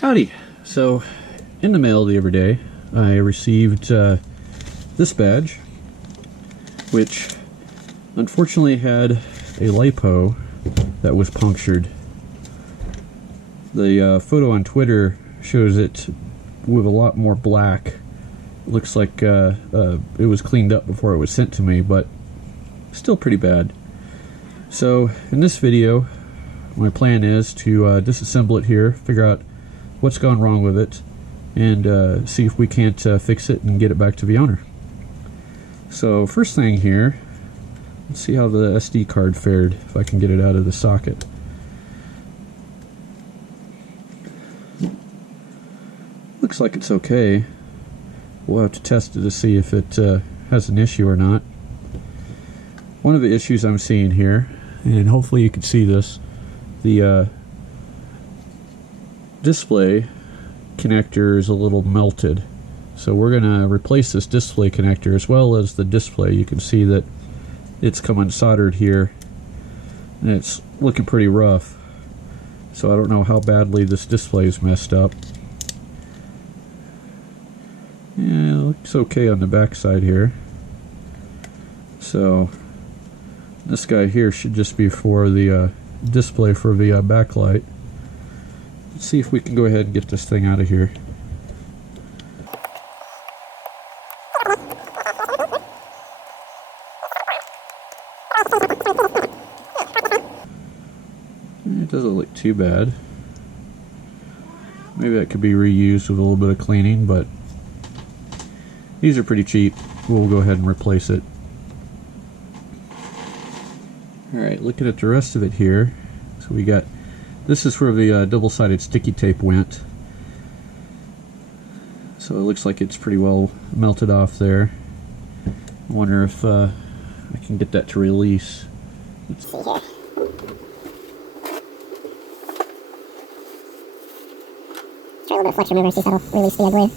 Howdy! So, in the mail the other day, I received this badge, which unfortunately had a lipo that was punctured. The photo on Twitter shows it with a lot more black. It looks like it was cleaned up before it was sent to me, but still pretty bad. So, in this video, my plan is to disassemble it here, figure out what's gone wrong with it, and see if we can't fix it and get it back to the owner. So first thing here, let's see how the SD card fared, if I can get it out of the socket. Looks like it's okay. We'll have to test it to see if it has an issue or not. One of the issues I'm seeing here, and hopefully you can see this, the display connector is a little melted, so we're gonna replace this display connector as well as the display. You can see that it's come unsoldered here and it's looking pretty rough, so I don't know how badly this display is messed up. Yeah, it looks okay on the back side here. So this guy here should just be for the display for the backlight. Let's see if we can go ahead and get this thing out of here. It doesn't look too bad. Maybe that could be reused with a little bit of cleaning, but these are pretty cheap. We'll go ahead and replace it. Alright, looking at the rest of it here. So we got, this is where the double-sided sticky tape went. So it looks like it's pretty well melted off there. I wonder if I can get that to release. Let's see here. Try a little bit of flex remover, see if that'll release the glue.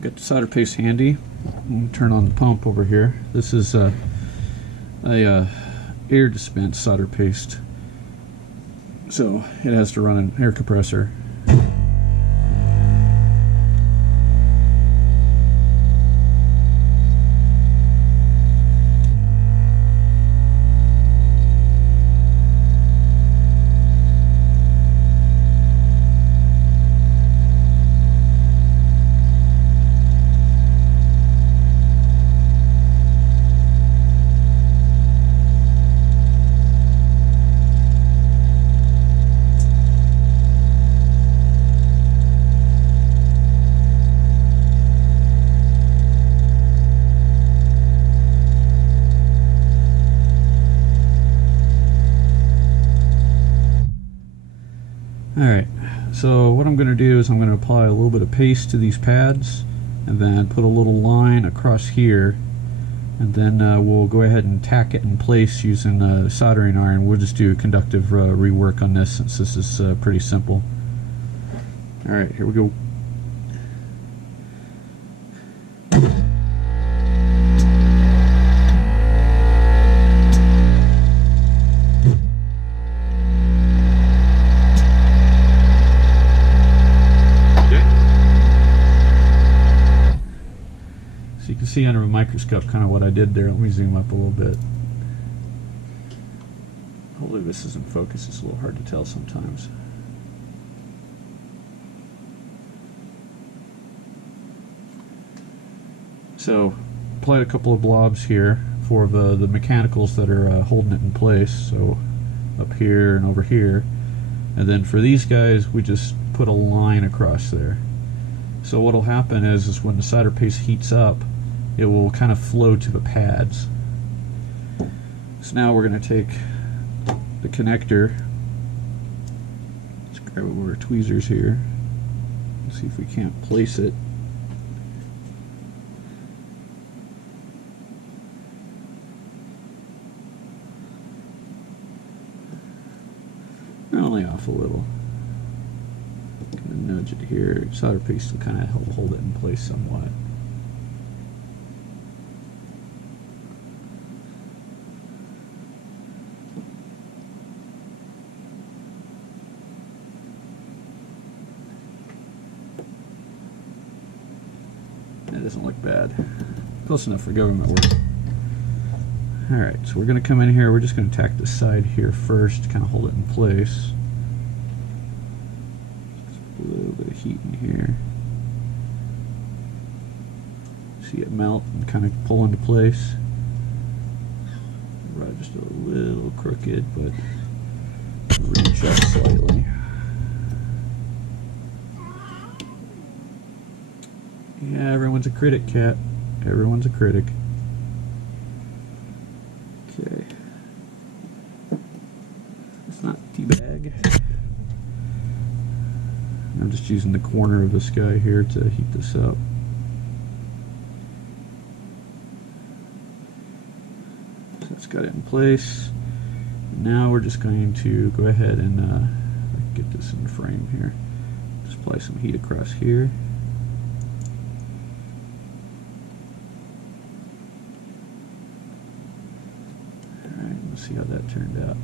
Got the solder paste handy. Turn on the pump over here. This is a air dispense solder paste, so it has to run an air compressor. Alright, so what I'm going to do is I'm going to apply a little bit of paste to these pads and then put a little line across here, and then we'll go ahead and tack it in place using a soldering iron. We'll just do a conductive rework on this since this is pretty simple. Alright, here we go. So you can see under a microscope kind of what I did there. Let me zoom up a little bit. Hopefully this is in focus. It's a little hard to tell sometimes. So applied a couple of blobs here for the mechanicals that are holding it in place. So up here and over here. And then for these guys, we just put a line across there. So what'll happen is when the solder paste heats up, it will kind of flow to the pads. So now we're going to take the connector. Let's grab it with our tweezers here. Let's see if we can't place it. Only off a little. Kind of nudge it here. Solder paste will kind of help hold it in place somewhat. It doesn't look bad. Close enough for government work. Alright, so we're going to come in here. We're just going to tack the side here first, kind of hold it in place. Just a little bit of heat in here. See it melt and kind of pull into place. Right, just a little crooked, but readjust slightly. Yeah, everyone's a critic, Cat. Everyone's a critic. Okay. It's not teabag. I'm just using the corner of this guy here to heat this up. So that's got it in place. Now we're just going to go ahead and get this in the frame here. Just apply some heat across here. See how that turned out.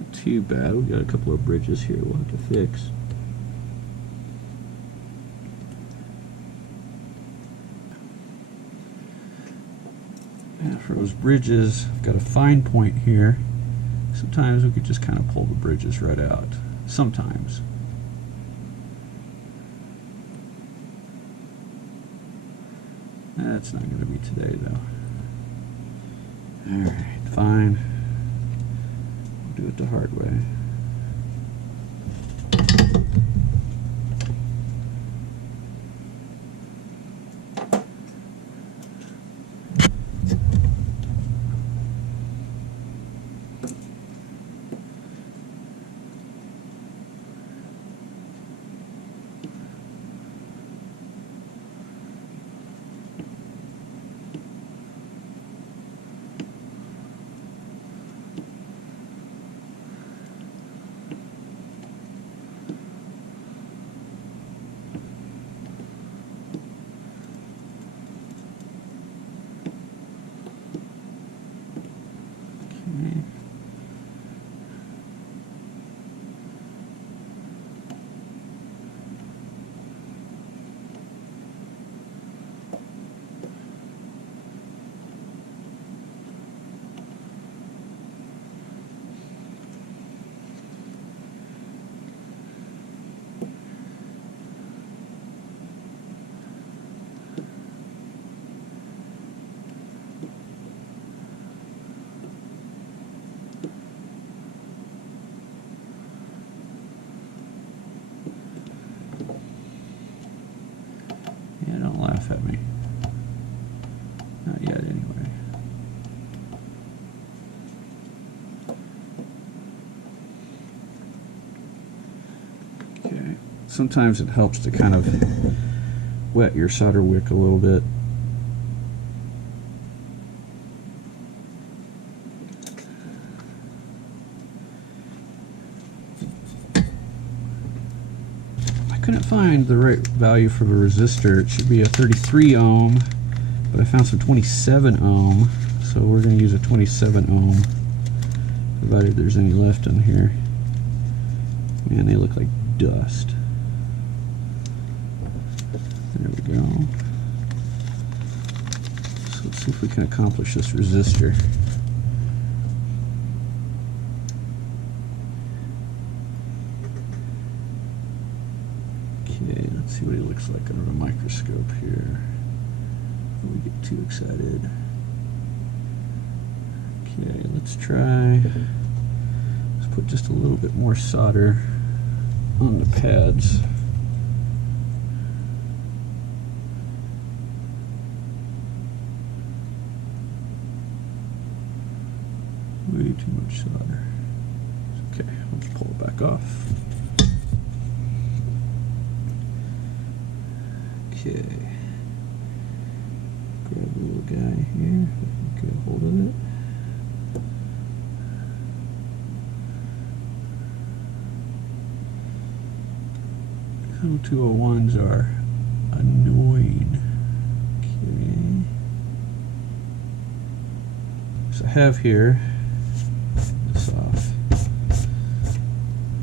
Not too bad. We've got a couple of bridges here we'll have to fix. Now for those bridges, I've got a fine point here. Sometimes we could just kind of pull the bridges right out. Sometimes. That's not going to be today though. Alright, fine. We'll do it the hard way. Laugh at me. Not yet, anyway. Okay. Sometimes it helps to kind of wet your solder wick a little bit. Couldn't find the right value for the resistor. It should be a 33 ohm, but I found some 27 ohm, so we're going to use a 27 ohm, provided there's any left on here. Man, they look like dust. There we go. So let's see if we can accomplish this resistor. Okay, let's see what he looks like under a microscope here. Before we get too excited. Okay, let's try. Let's put just a little bit more solder on the pads. Way too much solder. Okay, let's pull it back off. Okay, grab the little guy here, get a hold of it. Some 201s are annoying. Okay, so I have here, this off,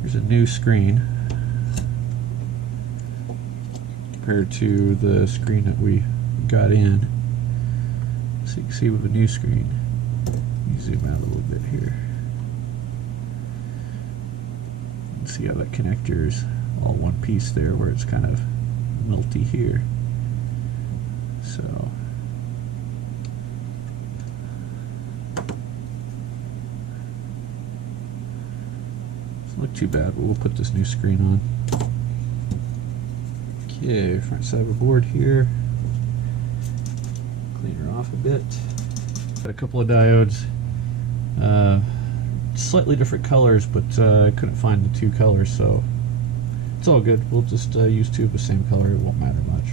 here's a new screen. compared to the screen that we got in. So you can see with a new screen. Let me zoom out a little bit here. And see how that connector is all one piece there, where it's kind of melty here. So doesn't look too bad, but we'll put this new screen on. Okay, front side of the board here. Clean her off a bit. Got a couple of diodes. Slightly different colors, but I couldn't find the two colors, so it's all good. We'll just use two of the same color. It won't matter much.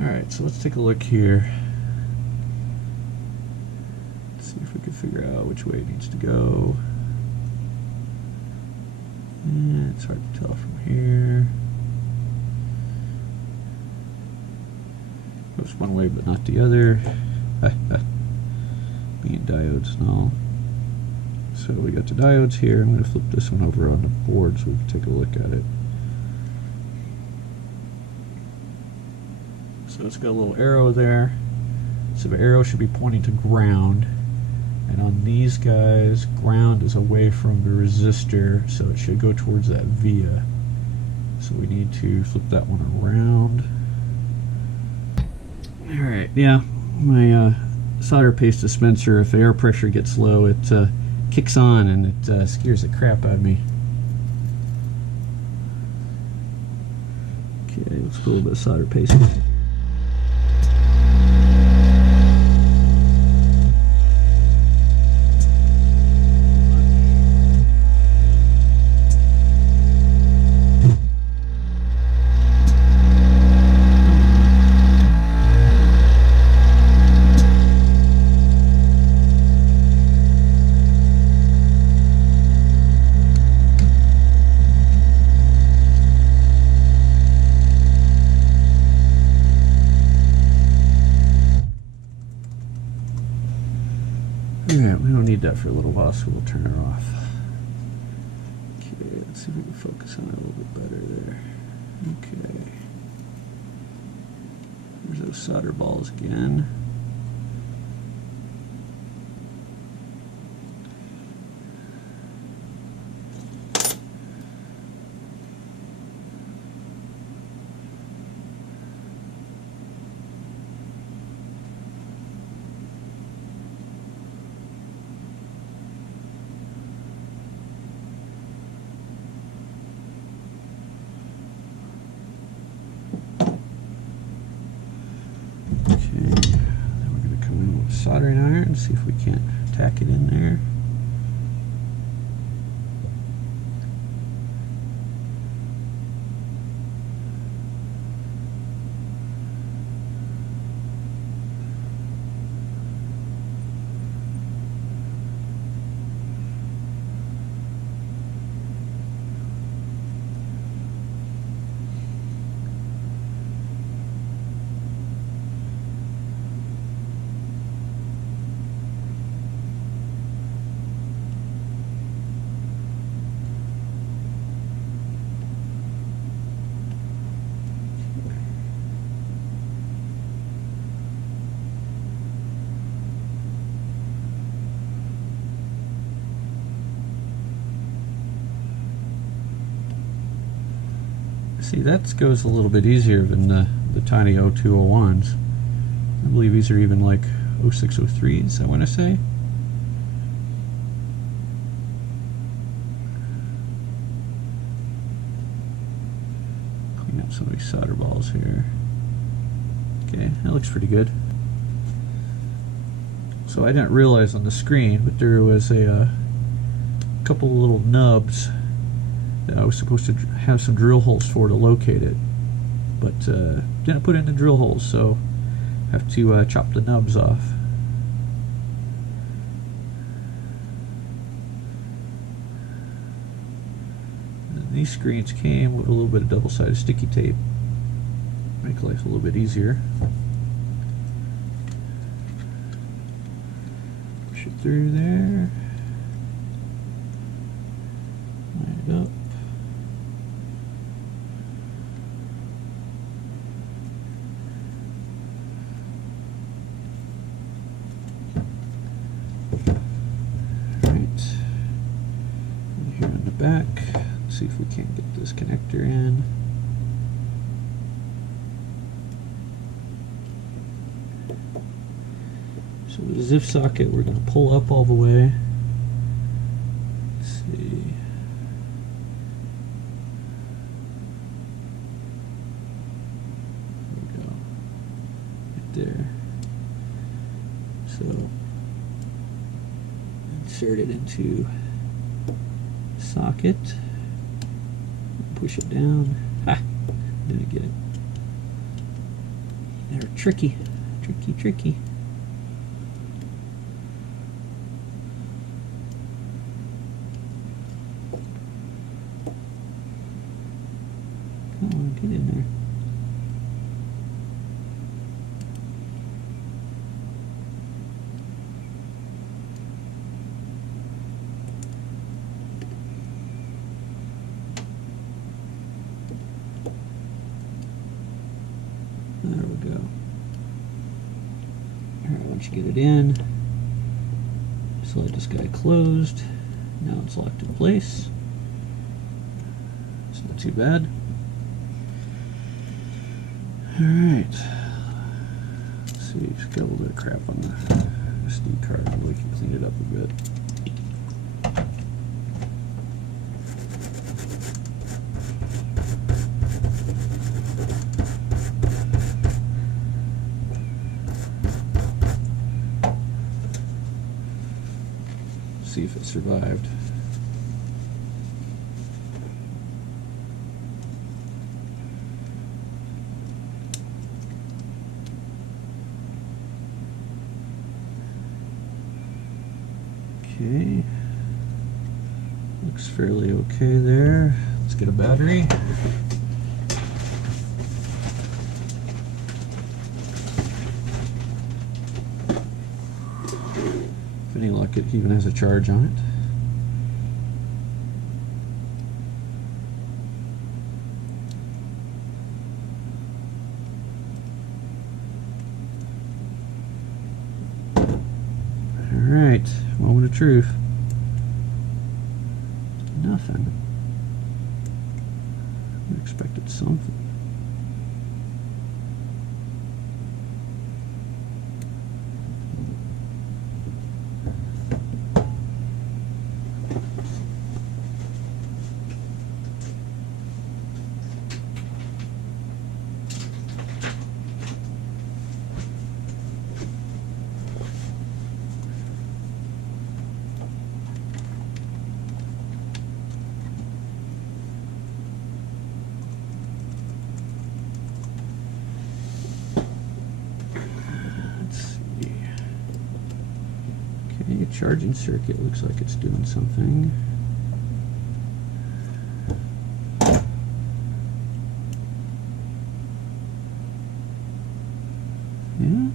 Alright, so let's take a look here. Let's see if we can figure out which way it needs to go. It's hard to tell from here. Goes one way but not the other. Being diodes and all. So we got the diodes here. I'm going to flip this one over on the board so we can take a look at it. So it's got a little arrow there. So the arrow should be pointing to ground. And on these guys, ground is away from the resistor, so it should go towards that via. So we need to flip that one around. Alright, yeah, my solder paste dispenser, if the air pressure gets low, it kicks on and it scares the crap out of me. Okay, let's put a little bit of solder paste in. Alright, we don't need that for a little while, so we'll turn her off. Okay, let's see if we can focus on it a little bit better there. Okay. There's those solder balls again. Soldering iron and see if we can't tack it in there. See, that goes a little bit easier than the tiny 0201s. I believe these are even like 0603s, I want to say. Clean up some of these solder balls here. Okay, that looks pretty good. So I didn't realize on the screen, but there was a couple of little nubs that I was supposed to have some drill holes for to locate it, but didn't put in the drill holes, so I have to chop the nubs off. And these screens came with a little bit of double-sided sticky tape. Make life a little bit easier. Push it through there. Line it up. see if we can't get this connector in. So the ZIF socket we're going to pull up all the way. Let's see. There we go. Right there. So insert it into socket. Push it down. Ha! Didn't get it. They're tricky. Tricky. Come on, get in there. There we go. Alright, once you get it in, slide this guy closed. Now it's locked in place. It's not too bad. Alright. Let's see, just got a little bit of crap on the SD card. We can clean it up a bit. See if it survived. Okay, looks fairly okay there. Let's get a battery. If any luck, it even has a charge on it. Alright, moment of truth. Nothing. I expected something. Charging circuit looks like it's doing something. Yeah.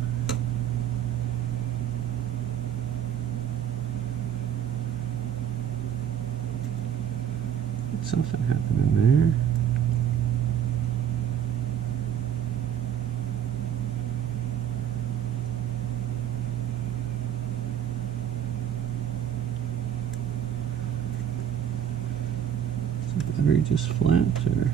Got something happening there. Battery just flat, or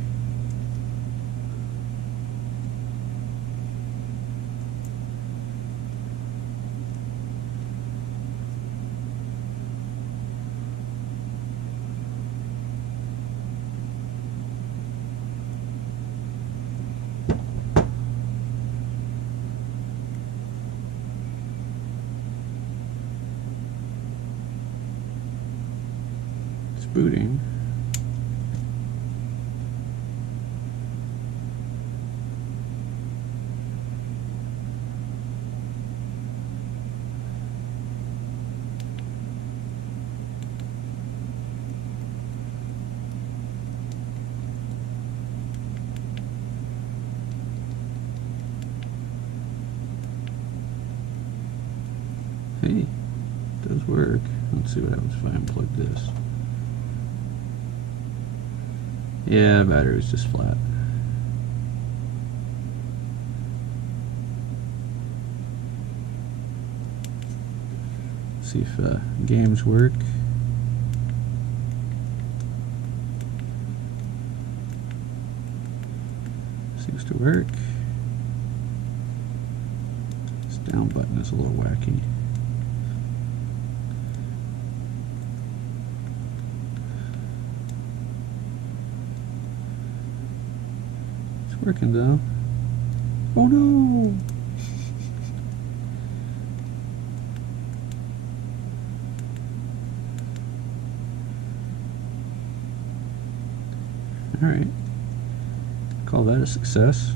it's booting. Hey, it does work. Let's see what happens if I unplug this. Yeah, battery's just flat. See if games work. seems to work. This down button is a little wacky. It's working though. Oh no! Alright, call that a success.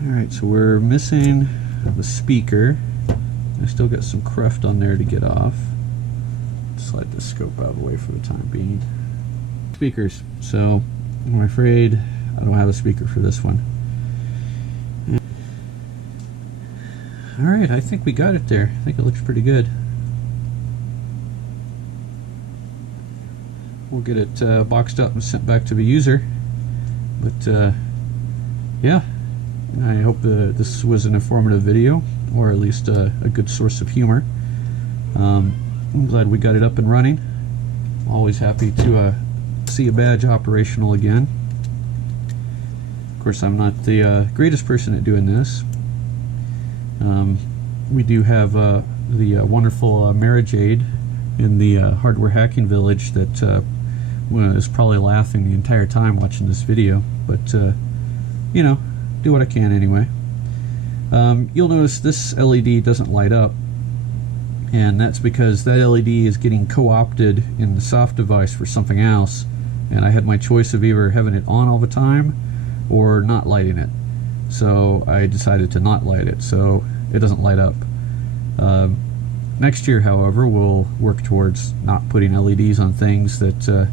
Alright, so we're missing the speaker. I still got some cruft on there to get off. Slide the scope out of the way for the time being. Speakers, so I'm afraid I don't have a speaker for this one. Alright, I think we got it there. I think it looks pretty good. We'll get it boxed up and sent back to the user. But yeah, I hope this was an informative video, or at least a good source of humor. I'm glad we got it up and running. Always happy to see a badge operational again. Of course, I'm not the greatest person at doing this. We do have the wonderful marriage aid in the hardware hacking village that is probably laughing the entire time watching this video, but you know, do what I can anyway. You'll notice this LED doesn't light up, and that's because that LED is getting co-opted in the soft device for something else, and I had my choice of either having it on all the time or not lighting it. So I decided to not light it, so it doesn't light up. Next year, however, we'll work towards not putting LEDs on things that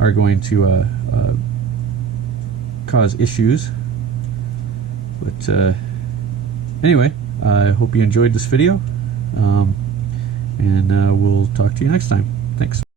are going to cause issues. But anyway, I hope you enjoyed this video, and we'll talk to you next time. Thanks.